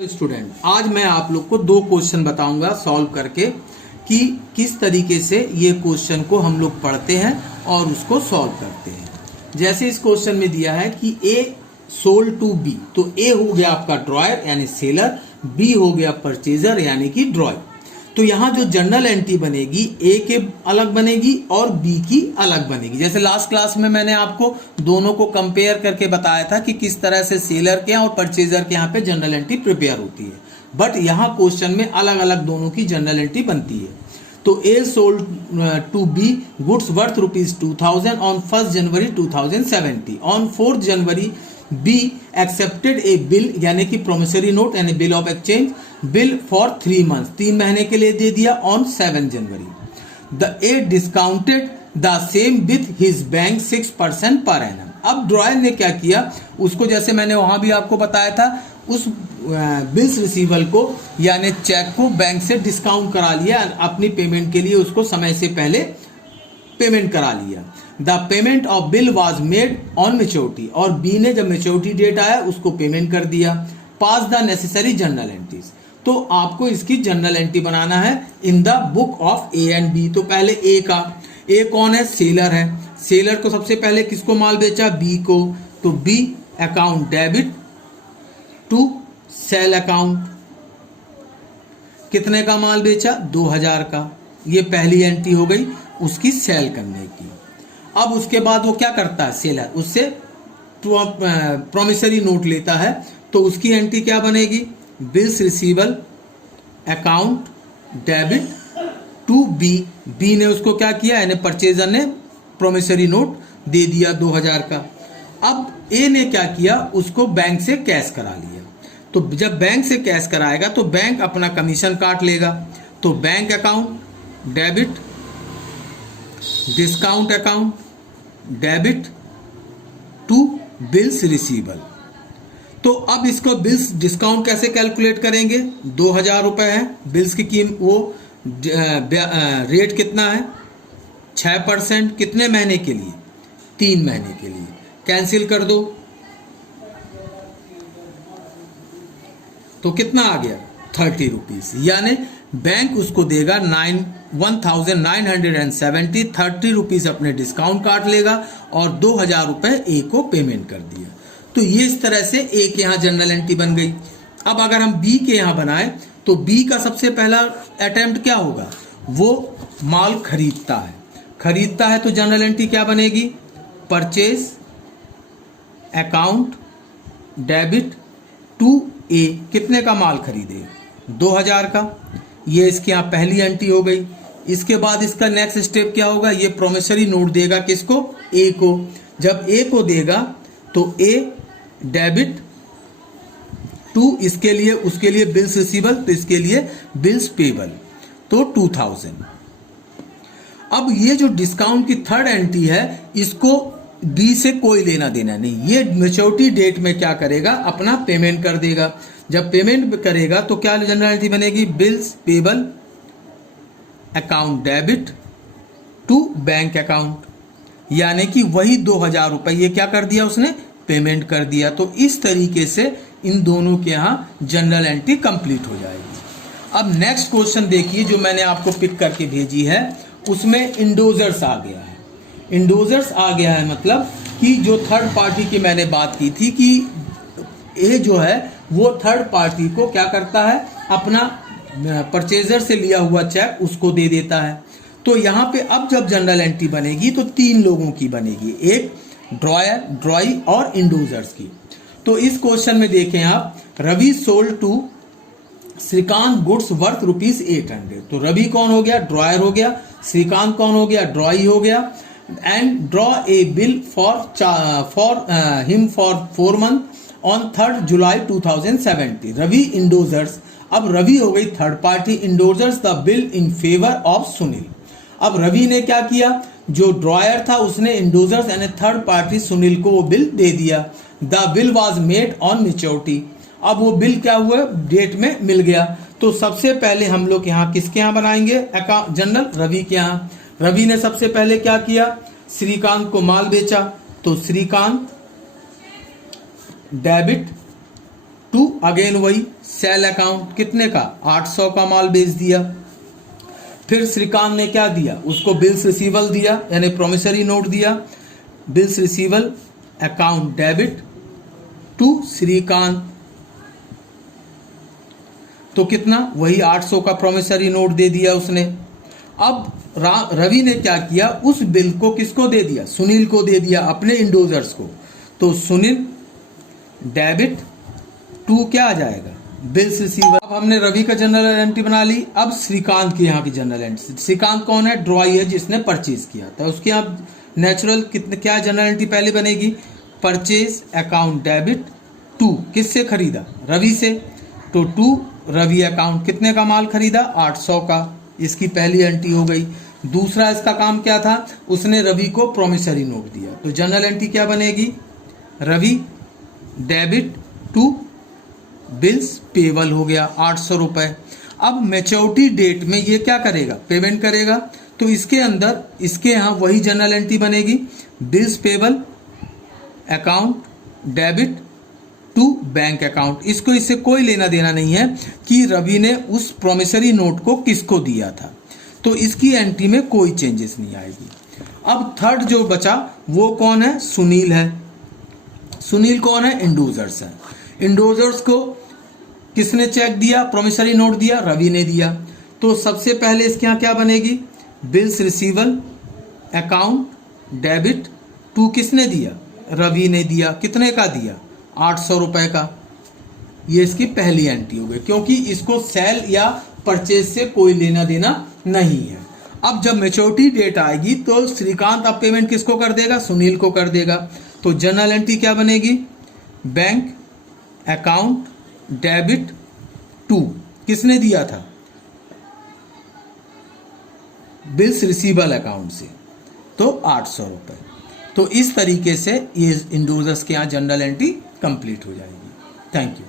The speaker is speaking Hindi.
स्टूडेंट, आज मैं आप लोग को दो क्वेश्चन बताऊंगा सॉल्व करके कि किस तरीके से ये क्वेश्चन को हम लोग पढ़ते हैं और उसको सॉल्व करते हैं। जैसे इस क्वेश्चन में दिया है कि ए सोल्ड टू बी, तो ए हो गया आपका ड्रॉयर यानी सेलर, बी हो गया परचेजर यानी कि ड्रॉयर। तो यहाँ जो जर्नल एंट्री बनेगी ए के अलग बनेगी और बी की अलग बनेगी। जैसे लास्ट क्लास में मैंने आपको दोनों को कंपेयर करके बताया था कि किस तरह से सेलर के और परचेजर के यहाँ पे जर्नल एंट्री प्रिपेयर होती है, बट यहाँ क्वेश्चन में अलग अलग दोनों की जर्नल एंट्री बनती है। तो A sold to B goods worth ₹2000 on 1 January 2070। On 4 January B accepted a bill यानी कि प्रोमिसरी नोट यानी bill of exchange, bill for 3 months, 3 महीने के लिए दे दिया on 7 January. The A discounted the same with his bank 6% per annum. अब ड्रॉयर ने क्या किया, उसको जैसे मैंने वहां भी आपको बताया था, उस बिल्स रिसीवल को यानी चेक को बैंक से डिस्काउंट करा लिया, अपनी पेमेंट के लिए उसको समय से पहले पेमेंट करा लिया। The payment of bill was made on maturity, और बी ने जब मेच्योरिटी डेट आया उसको पेमेंट कर दिया। Pass the necessary journal entries, तो आपको इसकी जर्नल एंट्री बनाना है in the book of A and B. तो पहले ए का, ए कौन है, सेलर है। सेलर को सबसे पहले किसको माल बेचा, बी को, तो B account debit to sale account, कितने का माल बेचा, 2000 का। ये पहली एंट्री हो गई उसकी सेल करने की। अब उसके बाद वो क्या करता है, सेलर उससे प्रोमिसरी नोट लेता है, तो उसकी एंट्री क्या बनेगी, bills receival account debit to B. B ने उसको क्या किया, यानी परचेजर ने प्रोमिसरी नोट दे दिया 2000 का। अब ए ने क्या किया, उसको बैंक से कैश करा लिया। तो जब बैंक से कैश कराएगा तो बैंक अपना कमीशन काट लेगा। तो bank account debit discount account debit to bills receival. तो अब इसको बिल्स डिस्काउंट कैसे कैलकुलेट करेंगे, 2000 रुपए है बिल्स की कीमत, वो रेट कितना है 6%, कितने महीने के लिए, 3 महीने के लिए। कैंसिल कर दो तो कितना आ गया, 30 रुपीज, यानी बैंक उसको देगा 1970, 30 रुपीज अपने डिस्काउंट काट लेगा और 2000 रुपए ए को पेमेंट कर दिया। तो ये इस तरह से ए के यहाँ जनरल एंट्री बन गई। अब अगर हम बी के यहाँ बनाए तो बी का सबसे पहला अटेम्प्ट क्या होगा, वो माल खरीदता है तो जनरल एंट्री क्या बनेगी, परचेज अकाउंट डेबिट टू ए, कितने का माल खरीदे, 2000 का। ये इसके यहाँ पहली एंट्री हो गई। इसके बाद इसका नेक्स्ट स्टेप क्या होगा, ये प्रोमिसरी नोट देगा किसको, ए को। जब ए को देगा तो ए डेबिट टू, इसके लिए उसके लिए बिल्स रिसीवल, तो इसके लिए बिल्स पेबल, तो 2000। अब ये जो डिस्काउंट की थर्ड एंट्री है, इसको बी से कोई लेना देना नहीं, ये मैच्योरिटी डेट में क्या करेगा, अपना पेमेंट कर देगा। जब पेमेंट करेगा तो क्या जनरल एंट्री बनेगी, bills payable account debit to bank account, यानी कि वही 2000 रुपए ये क्या कर दिया, उसने पेमेंट कर दिया। तो इस तरीके से इन दोनों के यहाँ जनरल एंट्री कंप्लीट हो जाएगी। अब नेक्स्ट क्वेश्चन देखिए जो मैंने आपको पिक करके भेजी है, उसमें इंडोजर्स आ गया है। इंडोजर्स आ गया है मतलब कि जो थर्ड पार्टी की मैंने बात की थी कि ए जो है वो थर्ड पार्टी को क्या करता है, अपना परचेजर से लिया हुआ चेक उसको दे देता है। तो यहाँ पे अब जब जनरल एंट्री बनेगी तो 3 लोगों की बनेगी, एक ड्रॉयर, ड्रॉई और इंडोजर्स की। तो इस क्वेश्चन में देखें आप, Ravi sold to Srikanth goods worth ₹800। तो रवि कौन हो गया, ड्रॉयर हो गया, श्रीकांत कौन हो गया, ड्रॉई हो गया। And draw a bill for him for 4 month on 3 July 2070। Ravi endorses, अब रवि हो गई third party, endorses the bill in favour of Sunil. अब रवि ने क्या किया, जो ड्रॉयर था उसने इंडोजर्स यानी थर्ड पार्टी सुनील को वो बिल दे दिया। The bill was made on maturity, अब वो बिल क्या हुआ, डेट में मिल गया। तो सबसे पहले हम लोग यहाँ किसके यहाँ बनाएंगे जनरल, रवि के यहाँ। रवि ने सबसे पहले क्या किया, श्रीकांत को माल बेचा, तो श्रीकांत डेबिट टू अगेन वही सेल अकाउंट कितने का, 800 का माल बेच दिया। फिर श्रीकांत ने क्या दिया, उसको बिल्स रिसीवल दिया, यानी प्रोमिसरी नोट दिया। Bills receival account debit to Srikanth, तो कितना, वही 800 का प्रोमिसरी नोट दे दिया उसने। अब रवि ने क्या किया, उस बिल को किसको दे दिया, सुनील को दे दिया, अपने इंडोजर्स को। तो सुनील डेबिट टू क्या आ जाएगा, बिल्स रिसीवर। अब हमने रवि का जनरल एंट्री बना ली। अब श्रीकांत के यहाँ की जनरल एंट्री, श्रीकांत कौन है, ड्रॉई है, जिसने परचेज किया था। उसके यहाँ नेचुरल कितने क्या जनरल एंट्री पहले बनेगी, परचेज अकाउंट डेबिट टू, किससे खरीदा, रवि से। तो टू रवि अकाउंट, कितने का माल खरीदा, 800 का, इसकी पहली एंट्री हो गई। दूसरा इसका काम क्या था, उसने रवि को प्रोमिसरी नोट दिया। तो जनरल एंट्री क्या बनेगी, Ravi debit to bills payable हो गया 800 रुपए। अब मैच्योरिटी डेट में ये क्या करेगा, पेमेंट करेगा। तो इसके अंदर इसके यहाँ वही जनरल एंट्री बनेगी, bills payable account debit to bank account. इसको इससे कोई लेना देना नहीं है कि रवि ने उस प्रोमिसरी नोट को किसको दिया था, तो इसकी एंट्री में कोई चेंजेस नहीं आएगी। अब थर्ड जो बचा वो कौन है, सुनील है। सुनील कौन है, इंडोजर्स है। इंडोजर्स को किसने चेक दिया, प्रोमिसरी नोट दिया, रवि ने दिया। तो सबसे पहले इसके यहाँ क्या बनेगी, bills receival account debit to, किसने दिया, रवि ने दिया। कितने का दिया, 800 रुपए का। ये इसकी पहली एंट्री हो गई, क्योंकि इसको सेल या परचेज से कोई लेना देना नहीं है। अब जब मैच्योरिटी डेट आएगी तो श्रीकांत अब पेमेंट किसको कर देगा, सुनील को कर देगा। तो जनरल एंट्री क्या बनेगी, बैंक अकाउंट डेबिट टू, किसने दिया था, बिल्स रिसीवल अकाउंट से, तो 800 रुपए। तो इस तरीके से ये इंडोजर्स के यहाँ जनरल एंट्री कंप्लीट हो जाएगी। Thank you.